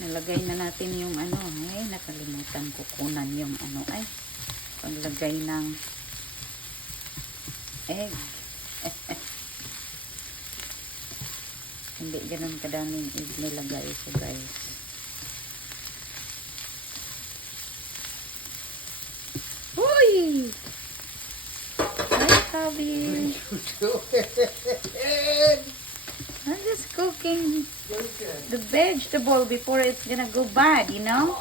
Nalagay na natin yung ano. Ay, nakalimutan ko kunan yung ano. Ay, paglagay ng egg. Hindi ganun kadaming egg nilagay. So guys, uy! Hi, Kabi. I'm just cooking the vegetable before it's gonna go bad, you know?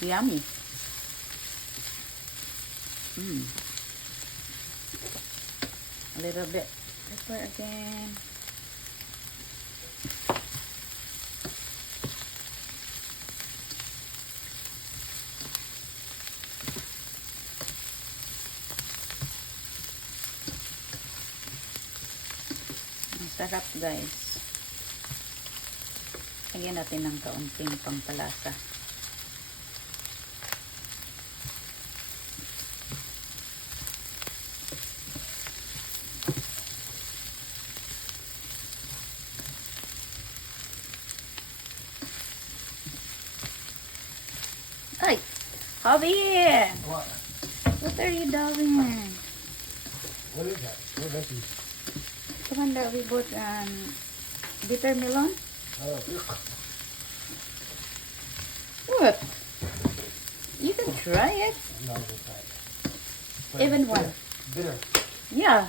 Yummy. A little bit pepper again. Ang sarap, guys. Lagyan natin ng kaunting pampalasa. Ay! Hobby! What? What are you doing? What is that? What is that? The one that we bought, bitter melon? Oh, What? You can try it. no, it's not. Even one. Bitter. Yeah.